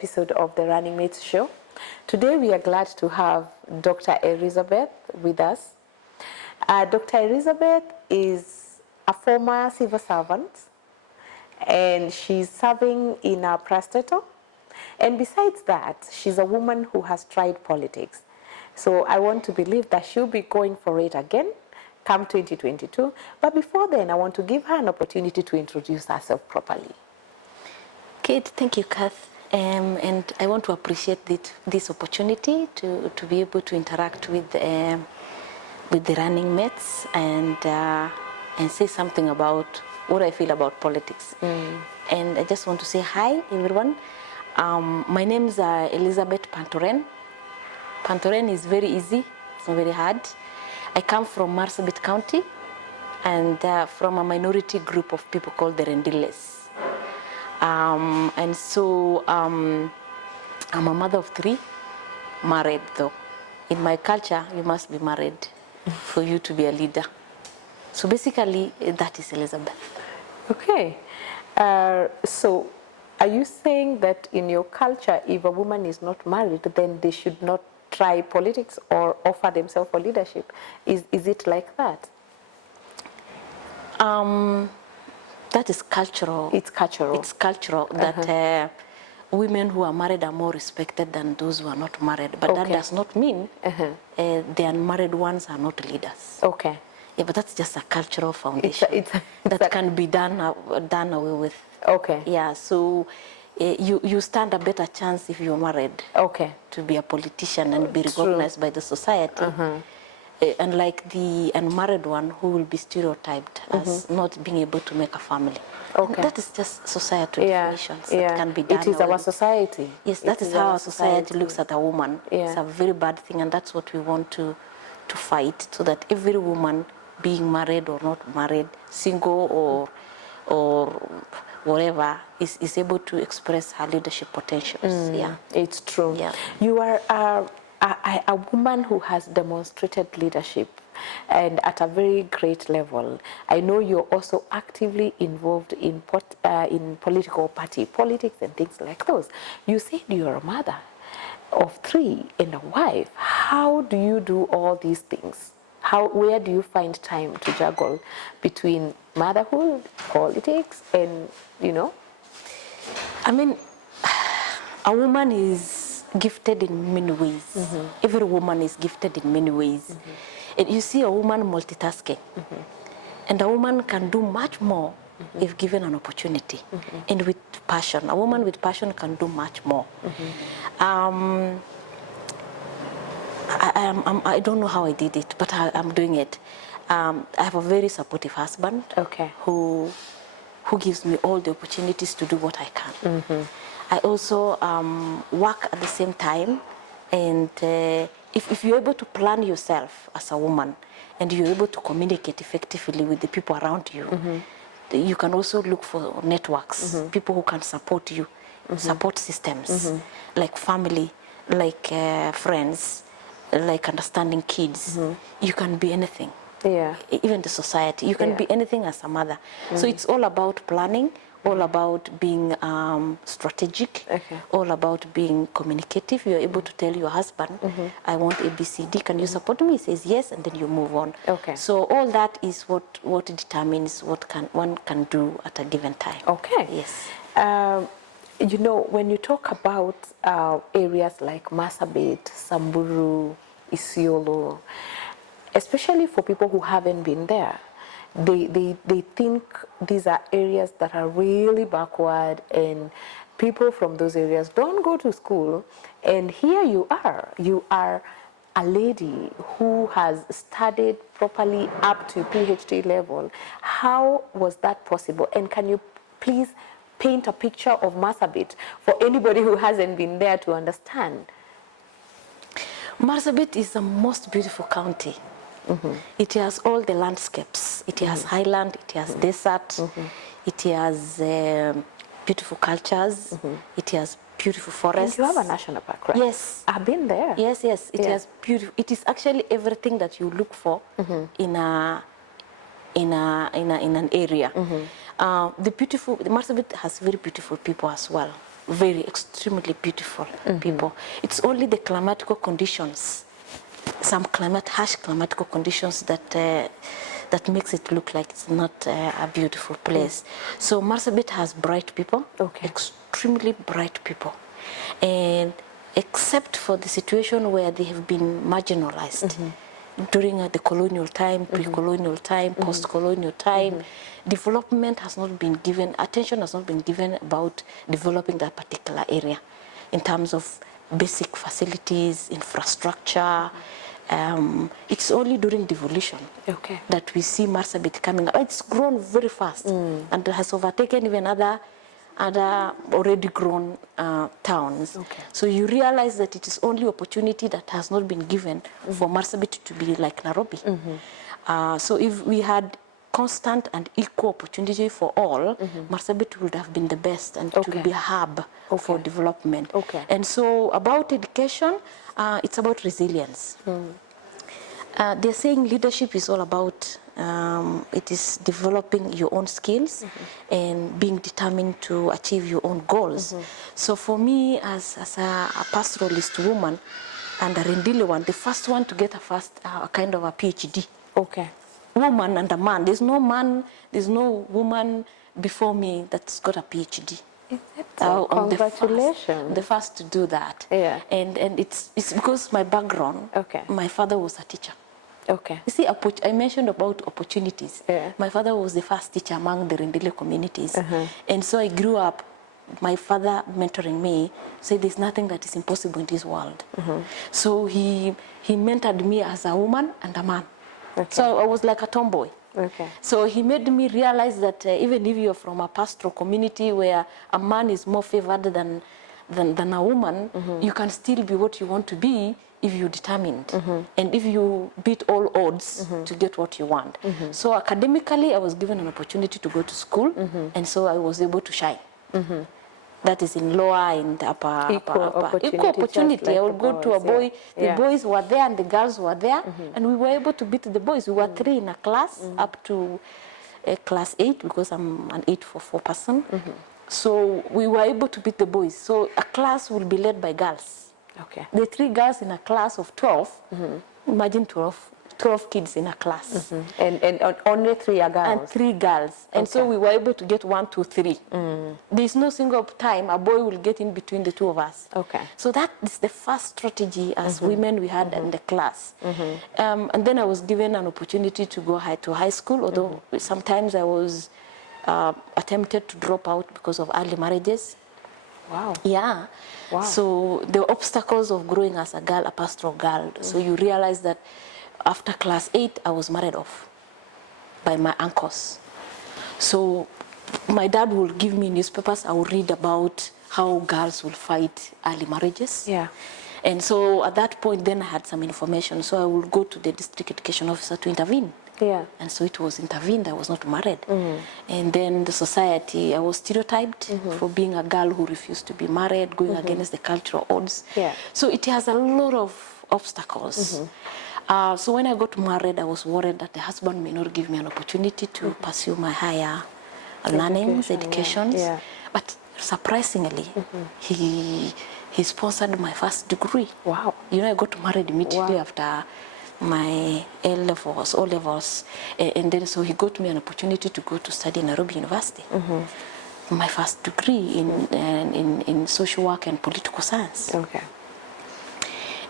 episode of the Running Mates Show. Today we are glad to have Dr. Elizabeth with us. Dr. Elizabeth is a former civil servant and she's serving in a parastatal. And besides that, she's a woman who has tried politics. So I want to believe that she'll be going for it again come 2022. But before then, I want to give her an opportunity to introduce herself properly. Kate, thank you, Kath. And I want to appreciate this opportunity to be able to interact with the running mates and say something about what I feel about politics. And I just want to say hi, everyone. My name is Elizabeth Pantoren. Pantoren is very easy, it's not very hard. I come from Marsabit County and from a minority group of people called the Rendiles. And so I'm a mother of 3, married though. In my culture, you must be married for you to be a leader. So basically, that is Elizabeth. Okay. So are you saying that in your culture, if a woman is not married, then they should not try politics or offer themselves for leadership? Is it like that? That is cultural. It's cultural. It's cultural that women who are married are more respected than those who are not married. But that does not mean the unmarried ones are not leaders. Okay. Yeah, but that's just a cultural foundation that can be done away with. Okay. Yeah, so you stand a better chance if you're married. Okay. To be a politician and be recognized by the society. Unlike the unmarried one who will be stereotyped as not being able to make a family. Okay. And that is just societal definitions that can be done. It is our society. Yes, that is how our society looks at a woman. It's a very bad thing, and that's what we want to fight, so that every woman, being married or not married, single or whatever, is able to express her leadership potentials. Yeah, it's true. Yeah. You are a woman who has demonstrated leadership and at a very great level. I know you're also actively involved in political party politics and things like those. You said you're a mother of 3 and a wife. How do you do all these things? Where do you find time to juggle between motherhood, politics, and, you know? I mean, a woman is gifted in many ways. Every woman is gifted in many ways. And you see a woman multitasking. And a woman can do much more if given an opportunity. And with passion. A woman with passion can do much more. I don't know how I did it, but I'm doing it. I have a very supportive husband who gives me all the opportunities to do what I can. I also work at the same time, and if you're able to plan yourself as a woman and you're able to communicate effectively with the people around you, you can also look for networks, people who can support you, support systems, like family, like friends, like understanding kids. You can be anything. Yeah. Even the society. You can be anything as a mother. So it's all about planning, all about being strategic, all about being communicative. You're able to tell your husband, I want ABCD, can you support me? He says yes, and then you move on. So all that is what determines what one can do at a given time. Okay. Yes. You know, when you talk about areas like Marsabit, Samburu, Isiolo, especially for people who haven't been there, they think these are areas that are really backward, and people from those areas don't go to school. And here you are a lady who has studied properly up to PhD level. How was that possible? And can you please paint a picture of Marsabit for anybody who hasn't been there to understand? Marsabit is the most beautiful county. It has all the landscapes. It has highland, it has desert, it has beautiful cultures, it has beautiful forests. And you have a national park, right? Yes. I've been there. Yes, yes. It has beautiful. It is actually everything that you look for in an area. The Marsabit has very beautiful people as well. very extremely beautiful people. It's only the climatical conditions, some harsh climatical conditions that makes it look like it's not a beautiful place. So Marsabit has bright people, extremely bright people, and except for the situation where they have been marginalized during the colonial time, pre-colonial time, post-colonial time, development has not been given, attention has not been given about developing that particular area in terms of basic facilities, infrastructure. It's only during devolution that we see Marsabit coming up. It's grown very fast and has overtaken even other already grown towns. So you realize that it is only opportunity that has not been given for Marsabit to be like Nairobi. So if we had constant and equal opportunity for all, Marsabit would have been the best, and it will be a hub for development. And so about education, it's about resilience. They're saying leadership is all about, it is developing your own skills and being determined to achieve your own goals. So for me, as a pastoralist woman and a Rendile one, the first one to get a kind of a PhD. Woman and a man. There's no woman before me that's got a PhD. Congratulations. The first to do that. And it's because my background, my father was a teacher. You see, I mentioned about opportunities. My father was the first teacher among the Rendile communities. And so I grew up, my father mentoring me, said there's nothing that is impossible in this world. So he mentored me as a woman and a man. So I was like a tomboy. So he made me realize that even if you're from a pastoral community where a man is more favored than a woman, you can still be what you want to be if you're determined and if you beat all odds to get what you want. So academically, I was given an opportunity to go to school, and so I was able to shine. That is in lower and upper. Equal opportunity. Like I would go to a boy, the boys were there and the girls were there, and we were able to beat the boys. We were 3 in a class up to class 8, because I'm an 844 person. So we were able to beat the boys. So a class will be led by girls. The 3 girls in a class of 12, imagine 12 kids in a class. And only 3 are girls? And 3 girls. And so we were able to get 1, 2, 3. There's no single time a boy will get in between the 2 of us. So that is the first strategy as women we had in the class. And then I was given an opportunity to go to high school, although sometimes I was attempted to drop out because of early marriages. So the obstacles of growing as a girl, a pastoral girl. So you realize that after class 8, I was married off by my uncles. So my dad will give me newspapers. I will read about how girls will fight early marriages. And so at that point, then I had some information. So I will go to the district education officer to intervene. And so it was intervened. I was not married. And then the society, I was stereotyped for being a girl who refused to be married, going against the cultural odds. So it has a lot of obstacles. So when I got married, I was worried that the husband may not give me an opportunity to pursue my higher learnings, educations. But surprisingly, he sponsored my first degree. You know, I got married immediately after my O levels, and then so he got me an opportunity to go to study in Nairobi University. My first degree in social work and political science.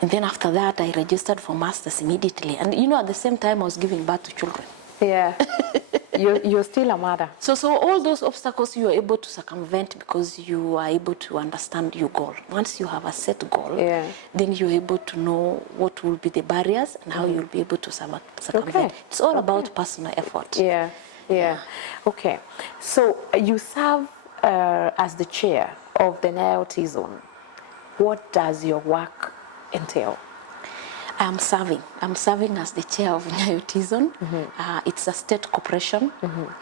And then after that, I registered for masters immediately. And you know, at the same time, I was giving birth to children. You're still a mother. So all those obstacles you are able to circumvent because you are able to understand your goal. Once you have a set goal, then you're able to know what will be the barriers and how you'll be able to circumvent. It's all about personal effort. Okay. So you serve as the chair of the NIOT zone. What does your work entail? I'm serving as the chair of NIOT zone. It's a state corporation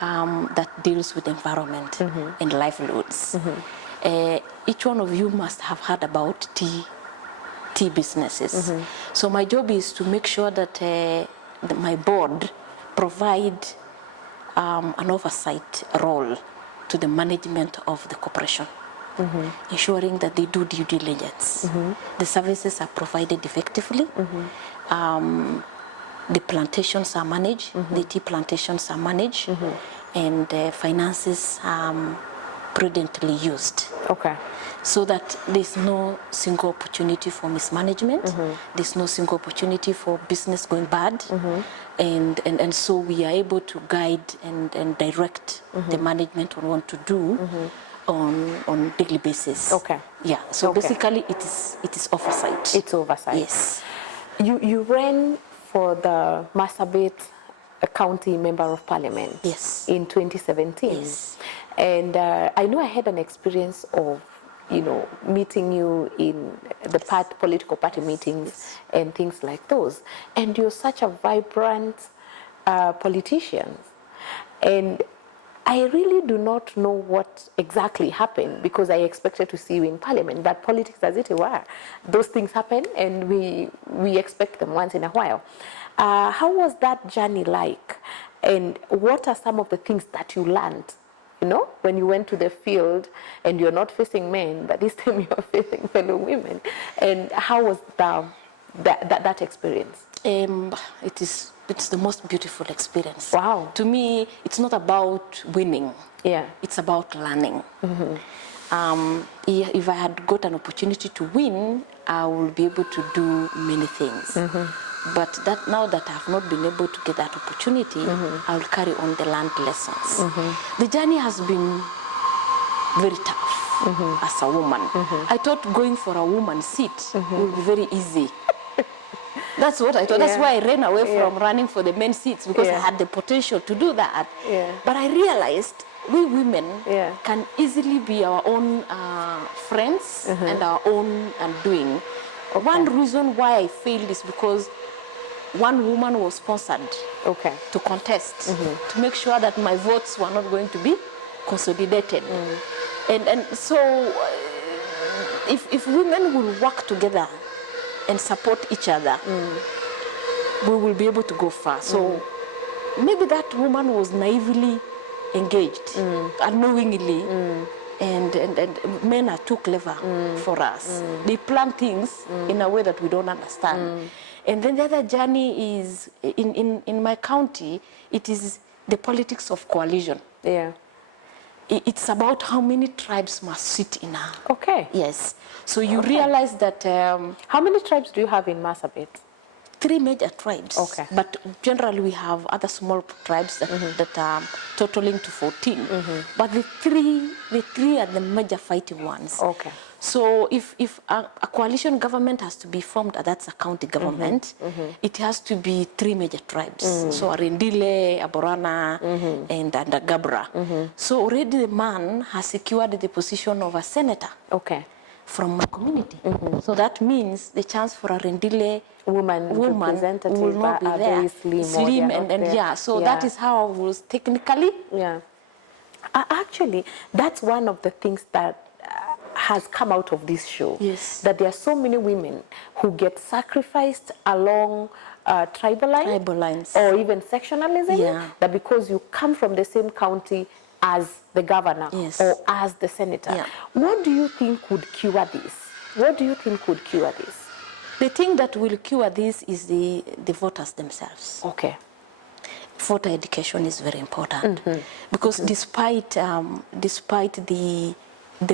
that deals with environment and livelihoods. Each one of you must have heard about tea businesses. So my job is to make sure that my board provide an oversight role to the management of the corporation. ensuring that they do due diligence. The services are provided effectively. The plantations are managed, the tea plantations are managed, and finances prudently used. Okay. So that there's no single opportunity for mismanagement, there's no single opportunity for business going bad, and so we are able to guide and direct the management on what to do on daily basis. Okay. Yeah, so Okay. basically it is oversight. It's oversight. Yes. You ran for the Marsabit County Member of Parliament. Yes. In 2017. Yes. And I know I had an experience of, meeting you in the political party meetings and things like those. And you're such a vibrant politician. And I really do not know what exactly happened, because I expected to see you in Parliament, but politics as it were, those things happen and we expect them once in a while. How was that journey like? And what are some of the things that you learned, when you went to the field and you're not facing men, but this time you're facing fellow women? And how was that experience? It's the most beautiful experience. Wow. To me, it's not about winning. Yeah. It's about learning. If I had got an opportunity to win, I would be able to do many things. But now that I have not been able to get that opportunity, I will carry on the learned lessons. The journey has been very tough as a woman. I thought going for a woman's seat would be very easy. That's what I thought. That's why I ran away from running for the men's seats, because I had the potential to do that. But I realized we women can easily be our own friends and our own undoing. One reason why I failed is because one woman was sponsored to contest, to make sure that my votes were not going to be consolidated. And so if women will work together and support each other, we will be able to go far. So maybe that woman was naively engaged, unknowingly, and men are too clever for us. They plan things in a way that we don't understand. And then the other journey is, in my county, it is the politics of coalition. Yeah. It's about how many tribes must sit in a... Okay. Yes. So you realize that... how many tribes do you have in Marsabit? 3 major tribes. Okay. But generally we have other small tribes that are totaling to 14. But the three are the major fighting ones. Okay. So if a coalition government has to be formed, that's a county government, it has to be 3 major tribes. So Arendile, Aborana, and a Gabra. So already the man has secured the position of a senator. Okay. From my community. So that means the chance for a Rendile woman representative will not be there. Very slim And so that is how I was technically. Yeah. Actually, that's one of the things that has come out of this show. Yes. That there are so many women who get sacrificed along tribal lines or even sectionalism, that because you come from the same county as the governor or as the senator. What do you think would cure this? What do you think would cure this? The thing that will cure this is the voters themselves. Okay. Voter education is very important because despite the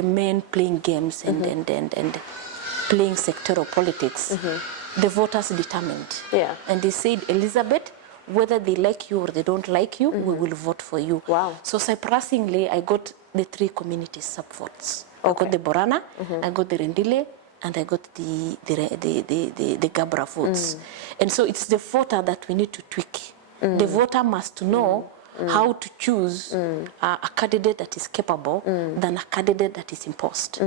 men playing games and playing sectoral politics, the voters determined. Yeah. And they said, Elizabeth, whether they like you or they don't like you, we will vote for you. Wow. So surprisingly, I got the 3 community sub-votes. I got the Borana, I got the Rendile, and I got the Gabra votes. And so it's the voter that we need to tweak. The voter must know how to choose a candidate that is capable than a candidate that is imposed.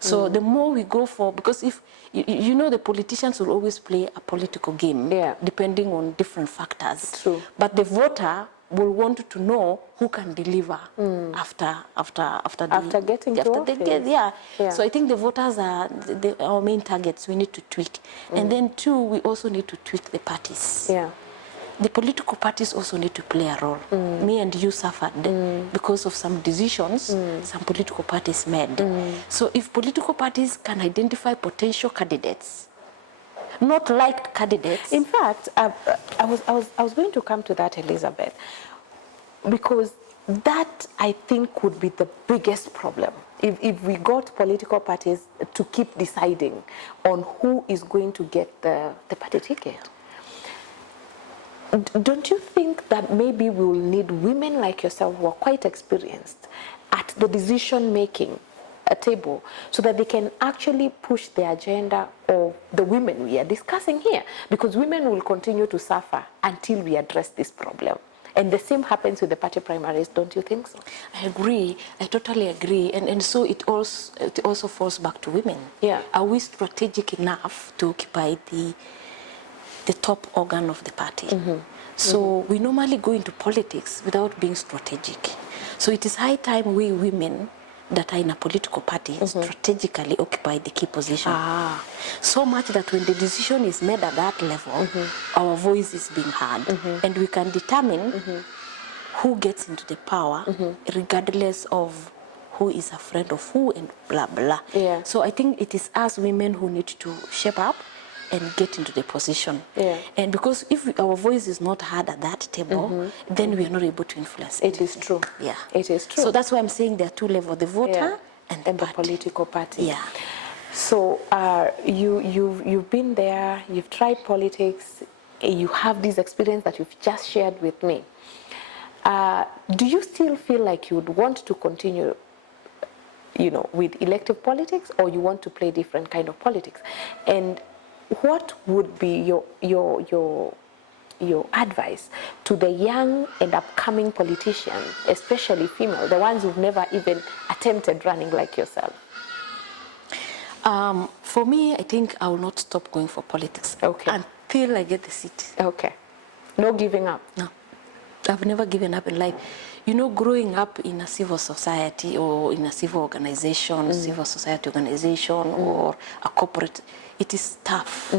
So the more we go for, because if, the politicians will always play a political game, depending on different factors. True. But the voter will want to know who can deliver after getting to office. So I think the voters are our main targets. We need to tweak. And then 2, we also need to tweak the parties. Yeah. the political parties also need to play a role. Me and you suffered because of some decisions some political parties made. So if political parties can identify potential candidates, not liked candidates. In fact, I was going to come to that, Elizabeth, because that, I think, would be the biggest problem. If we got political parties to keep deciding on who is going to get the party ticket. Don't you think that maybe we will need women like yourself who are quite experienced at the decision-making table so that they can actually push the agenda of the women we are discussing here? Because women will continue to suffer until we address this problem. And the same happens with the party primaries, don't you think so? I agree. I totally agree. And so it also falls back to women. Yeah. Are we strategic enough to occupy the top organ of the party? So we normally go into politics without being strategic. So it is high time we women that are in a political party strategically occupy the key position. So much that when the decision is made at that level, our voice is being heard. And we can determine who gets into the power regardless of who is a friend of who and blah, blah. Yeah. So I think it is us women who need to shape up and get into the position. Yeah. And because if our voice is not heard at that table, then we are not able to influence It is true. Yeah. It is true. So that's why I'm saying there are two levels, the voter and the the party. political party. Yeah. So you've been there, you've tried politics, you have this experience that you've just shared with me. Do you still feel like you would want to continue, with elective politics, or you want to play different kind of politics? And what would be your advice to the young and upcoming politicians, especially female, the ones who've never even attempted running like yourself? For me, I think I will not stop going for politics until I get the seat. Okay. No giving up? No. I've never given up in life. Growing up in a civil society or in a civil organization, civil society organization or a corporate, it is tough.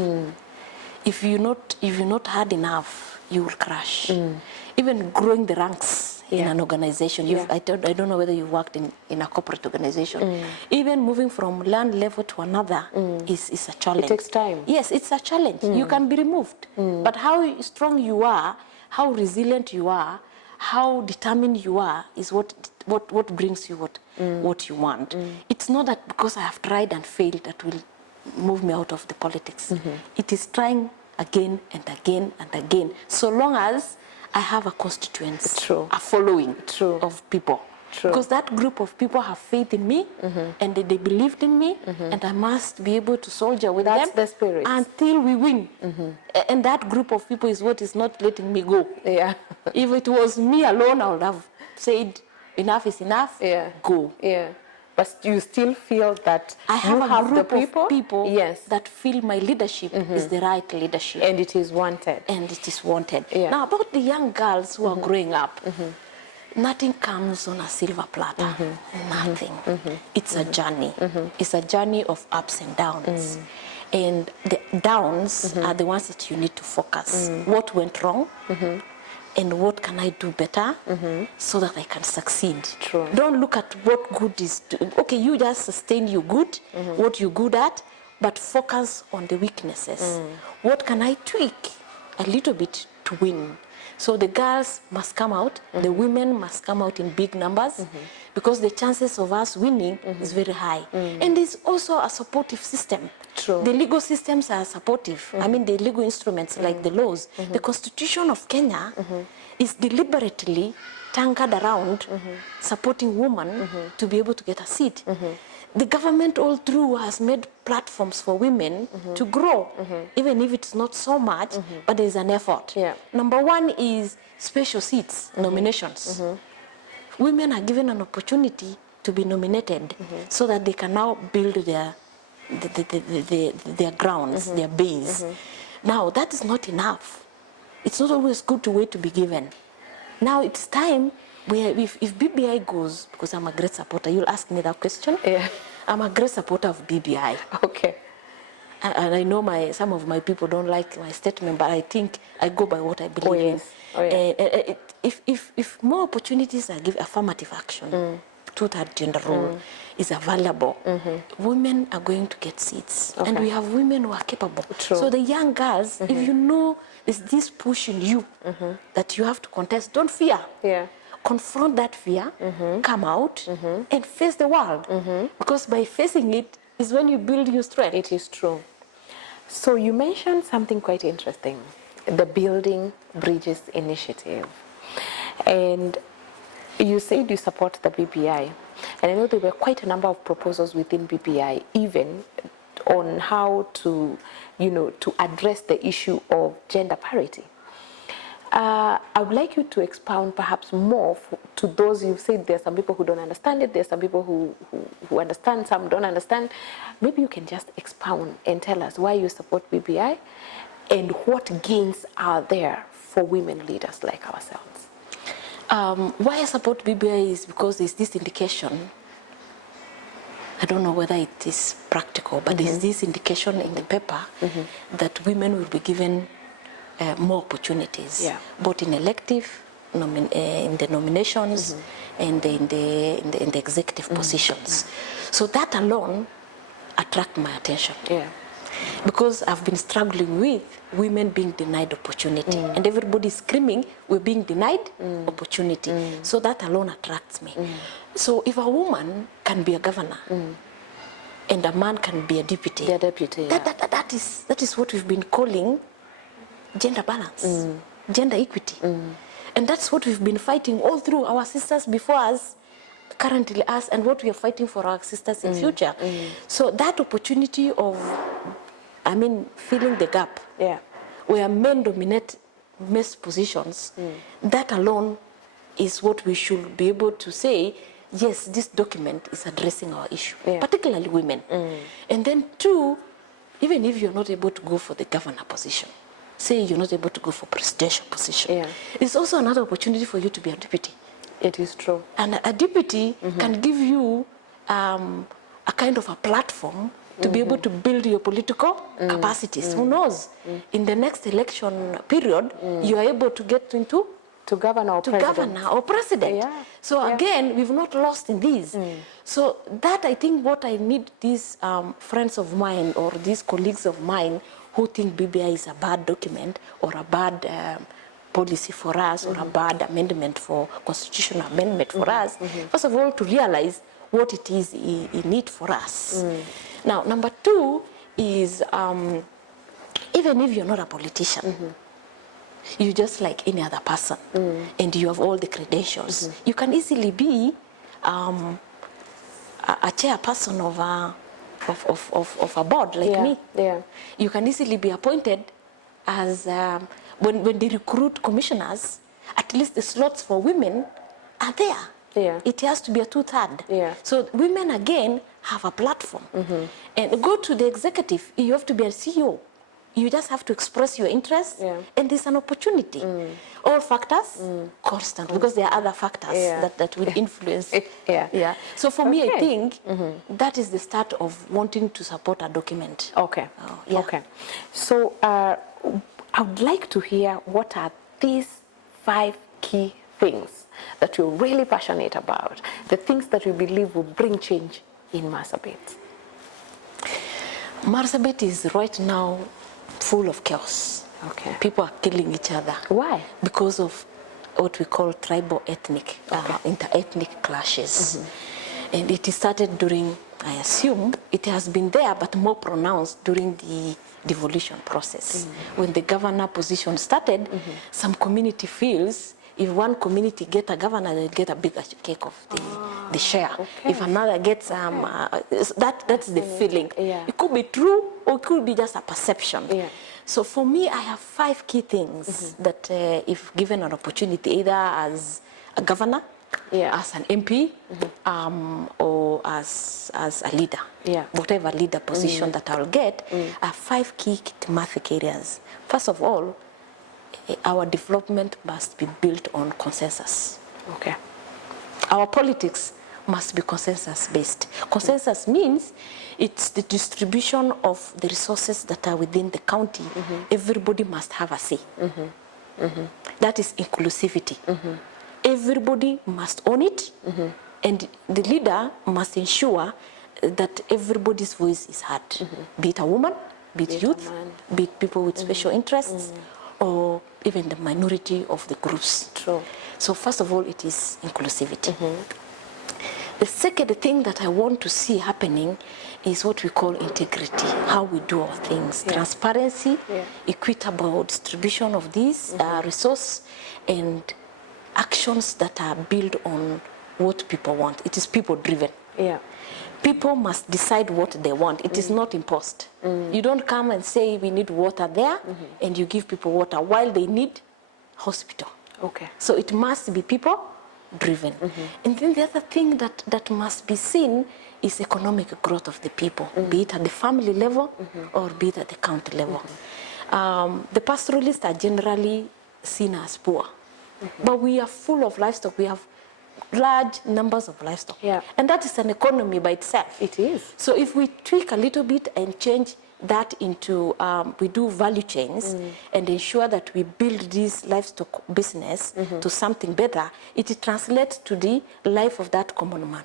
If you're not hard enough, you will crash. Even growing the ranks in an organization, I don't know whether you've worked in a corporate organization. Even moving from one level to another is a challenge. It takes time. Yes, it's a challenge. You can be removed. But how strong you are, how resilient you are, how determined you are is what brings you what you want. It's not that because I have tried and failed that will move me out of the politics. It is trying again and again and again, so long as I have a constituency, a following of people. Because that group of people have faith in me and they believed in me, and I must be able to soldier with them the spirit until we win. And that group of people is what is not letting me go. Yeah. If it was me alone, I would have said enough is enough, go. Yeah. But you still feel that I have a group the people, of people that feel my leadership is the right leadership. And it is wanted. And it is wanted. Yeah. Now, about the young girls who are growing up, nothing comes on a silver platter. Nothing. It's a journey. It's a journey of ups and downs. And the downs are the ones that you need to focus. What went wrong? And what can I do better so that I can succeed? True. Don't look at what good is. Okay, you just sustain your good, what you're good at, but focus on the weaknesses. What can I tweak a little bit to win? So the girls must come out, the women must come out in big numbers, because the chances of us winning is very high. And there's also a supportive system. True. The legal systems are supportive. I mean, the legal instruments like the laws. The Constitution of Kenya is deliberately tangled around supporting women to be able to get a seat. The government all through has made platforms for women to grow, even if it's not so much, but there's an effort. Yeah. Number one is special seats, nominations. Women are given an opportunity to be nominated so that they can now build their grounds, their base. Now, that is not enough. It's not always good to wait to be given. Now, it's time where if BBI goes, because I'm a great supporter, you'll ask me that question. Yeah. I'm a great supporter of BBI. Okay. and I know some of my people don't like my statement, but I think I go by what I believe in. Oh, yes. If more opportunities are given, affirmative action, two-third gender role is available, women are going to get seats. Okay. And we have women who are capable. True. So the young girls, if you know there's this push in you that you have to contest, don't fear. Yeah. Confront that fear, come out, and face the world. Because by facing it is when you build your strength. It is true. So you mentioned something quite interesting, the Building Bridges Initiative. And you said you support the BBI. And I know there were quite a number of proposals within BBI, even on how to, to address the issue of gender parity. I would like you to expound perhaps more to those you've said there are some people who don't understand it, there's some people who understand, some don't understand. Maybe you can just expound and tell us why you support BBI and what gains are there for women leaders like ourselves. Why I support BBI is because there's this indication, I don't know whether it is practical, but there's this indication in the paper that women will be given more opportunities, both in elective, in the nominations, and in the executive positions. So that alone attracted my attention. Yeah. Because I've been struggling with women being denied opportunity, and everybody's screaming we're being denied opportunity. So that alone attracts me. So if a woman can be a governor and a man can be a deputy, that is what we've been calling gender balance, gender equity. And that's what we've been fighting all through, our sisters before us, currently us, and what we are fighting for our sisters in future. So that opportunity of, filling the gap, where men dominate most positions, that alone is what we should be able to say, yes, this document is addressing our issue, particularly women. And then two, even if you're not able to go for the governor position, say you're not able to go for presidential position, it's also another opportunity for you to be a deputy. It is true. And a deputy can give you a kind of a platform to be able to build your political capacities. Who knows? In the next election period, you are able to get into governor or president. Yeah. So again, we've not lost in these. So that, I think, what I need these friends of mine or these colleagues of mine who think BBI is a bad document or a bad policy for us or a bad amendment for constitutional amendment for us, first of all, to realize what it is in it for us. Now, number two is, even if you're not a politician, you're just like any other person, and you have all the credentials, you can easily be a chairperson of a board like me. You can easily be appointed as, when they recruit commissioners, at least the slots for women are there. It has to be a two-third. So women, again, have a platform. And go to the executive, you have to be a CEO. You just have to express your interest, and there's an opportunity. All factors, constant, because there are other factors that will influence. So for me, I think that is the start of wanting to support a document. Okay. So I would like to hear what are these 5 key things that you're really passionate about, the things that you believe will bring change in Marsabit. Marsabit is right now full of chaos. People are killing each other. Why? Because of what we call tribal ethnic, inter-ethnic clashes. And it started during, I assume, it has been there, but more pronounced during the devolution process. When the governor position started, some community feels if one community get a governor, they get a bigger cake of the share. If another gets, that's the feeling. It could be true, or it could be just a perception. So for me, I have 5 key things that if given an opportunity, either as a governor, as an MP, or as a leader, whatever leader position that I'll get, are 5 key thematic areas. First of all, our development must be built on consensus. Our politics must be consensus based. Consensus means it's the distribution of the resources that are within the county. Everybody must have a say. That is inclusivity. Everybody must own it, and the leader must ensure that everybody's voice is heard, be it a woman, be it youth, be it people with special interests, or even the minority of the groups. True. So first of all, it is inclusivity. The second thing that I want to see happening is what we call integrity, how we do our things, transparency, equitable distribution of these resource, and actions that are built on what people want. It is people driven. Yeah. People must decide what they want. It is not imposed. You don't come and say we need water there, and you give people water while they need hospital. Okay. So it must be people driven. And then the other thing that must be seen is economic growth of the people, be it at the family level or be it at the county level. The pastoralists are generally seen as poor, but we are full of livestock. We have large numbers of livestock. Yeah. And that is an economy by itself. It is. So if we tweak a little bit and change that into, we do value chains and ensure that we build this livestock business to something better, it translates to the life of that common man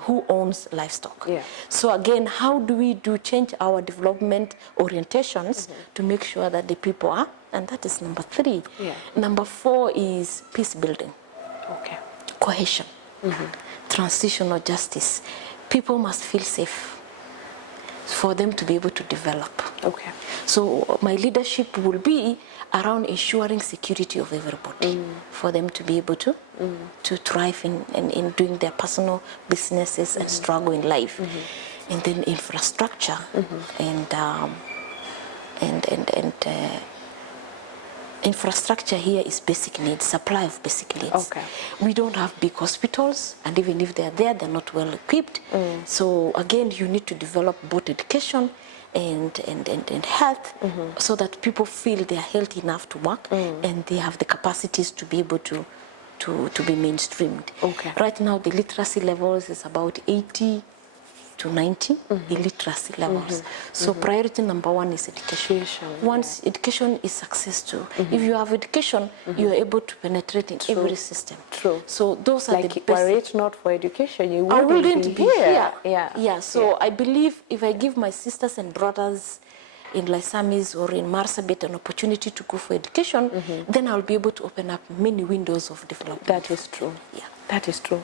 who owns livestock. Yeah. So again, how do we change our development orientations to make sure that the people are, and that is number 3. Yeah. Number 4 is peace building. Okay. Cohesion, transitional justice. People must feel safe for them to be able to develop. Okay. So my leadership will be around ensuring security of everybody for them to be able to thrive in doing their personal businesses and struggle in life. And then infrastructure and infrastructure here is basic needs, supply of basic needs. Okay. We don't have big hospitals, and even if they're there, they're not well equipped. So again, you need to develop both education and health so that people feel they're healthy enough to work and they have the capacities to be able to be mainstreamed. Okay. Right now, the literacy levels is about 80 to 90 illiteracy levels. So priority number 1 is education. Once education is success too. If you have education, you are able to penetrate in every system. True. So those are Like, the were basic. it not for education, you I wouldn't, wouldn't be here. Yeah. So I believe if I give my sisters and brothers in Lysamis or in Marsabit an opportunity to go for education, then I'll be able to open up many windows of development. That is true. Yeah. That is true.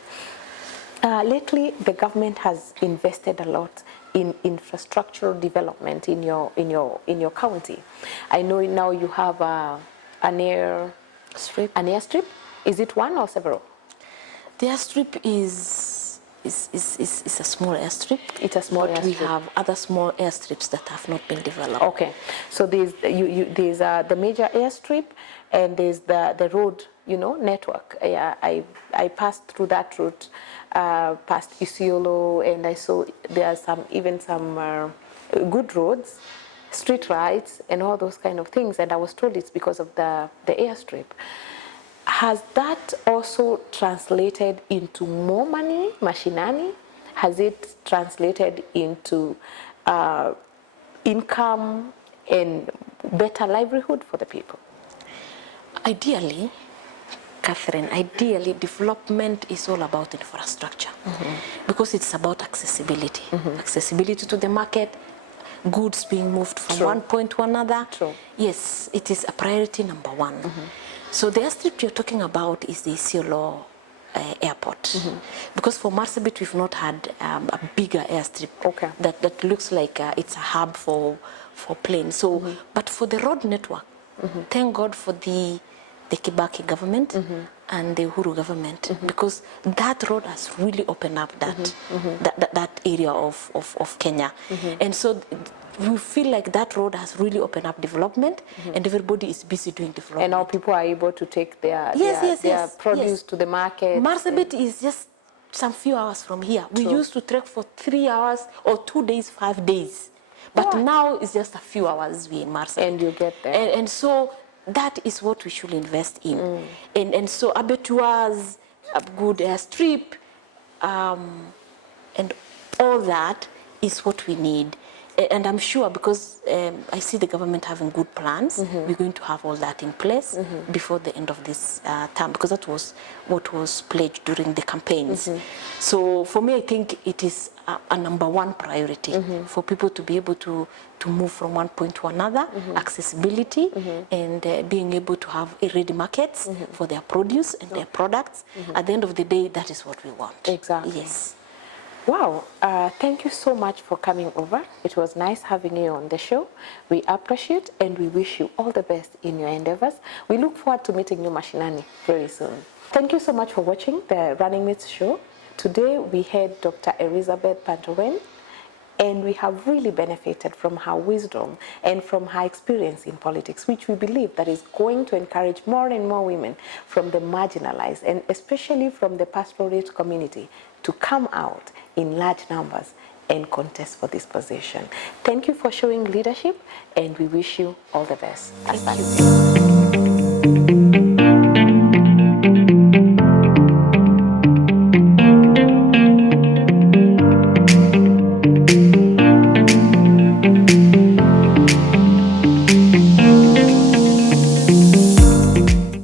Lately, the government has invested a lot in infrastructural development in your county. I know now you have an airstrip. Is it one or several? The airstrip is a small airstrip. It's a small airstrip. We have other small airstrips that have not been developed. Okay, so there's the major airstrip, and there's the road, network. I passed through that route, past Isiolo, and I saw there are some good roads, street rights, and all those kind of things. And I was told it's because of the airstrip. Has that also translated into more money, mashinani? Has it translated into income and better livelihood for the people? Ideally, Catherine, development is all about infrastructure because it's about accessibility. Accessibility to the market, goods being moved from one point to another. True. Yes, it is a priority number 1. So the airstrip you're talking about is the Isiolo airport. Because for Marsabit, we've not had a bigger airstrip that looks like it's a hub for planes. So, but for the road network, thank God for the Kibaki government and the Uhuru government, because that road has really opened up that area of Kenya. And so we feel like that road has really opened up development, and everybody is busy doing development. And now people are able to take their produce to the market. Marsabit is just some few hours from here. We used to trek for 3 hours or 2 days, 5 days. But now it's just a few hours we're in Marsabit. And you get there. And so that is what we should invest in. And so abattoirs, a good airstrip, and all that is what we need. And I'm sure, because I see the government having good plans, we're going to have all that in place before the end of this term, because that was what was pledged during the campaigns. So for me, I think it is a number one priority for people to be able to move from one point to another, accessibility, and being able to have ready markets for their produce and their products. At the end of the day, that is what we want. Exactly. Yes. Wow, thank you so much for coming over. It was nice having you on the show. We appreciate and we wish you all the best in your endeavors. We look forward to meeting you mashinani very soon. Thank you so much for watching the Running Mates show. Today we had Dr. Elizabeth Pantoren, and we have really benefited from her wisdom and from her experience in politics, which we believe that is going to encourage more and more women from the marginalized and especially from the pastorate community to come out in large numbers and contest for this position. Thank you for showing leadership, and we wish you all the best. Thank you.